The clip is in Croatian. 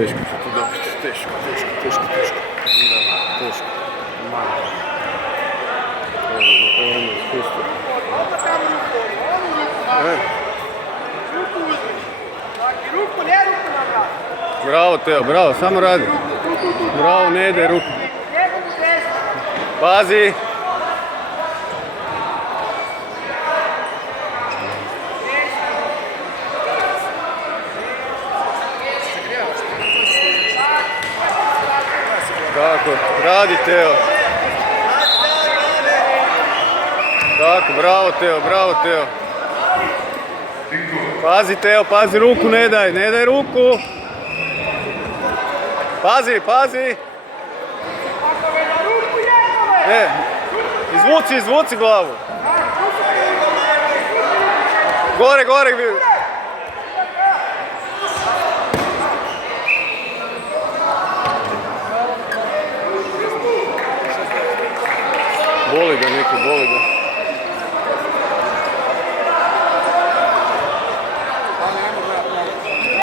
teško ću to dobiti, teško. Malo. Ovo iskustvo. Bravo Teo, bravo, samo radi. Bravo, ne ide ruku. Pazi. Tako, radi Teo. Tako, bravo Teo. Pazi Teo, pazi ruku, ne daj ruku. Pazi. Ne, izvuci glavu. Gore. Boli ga.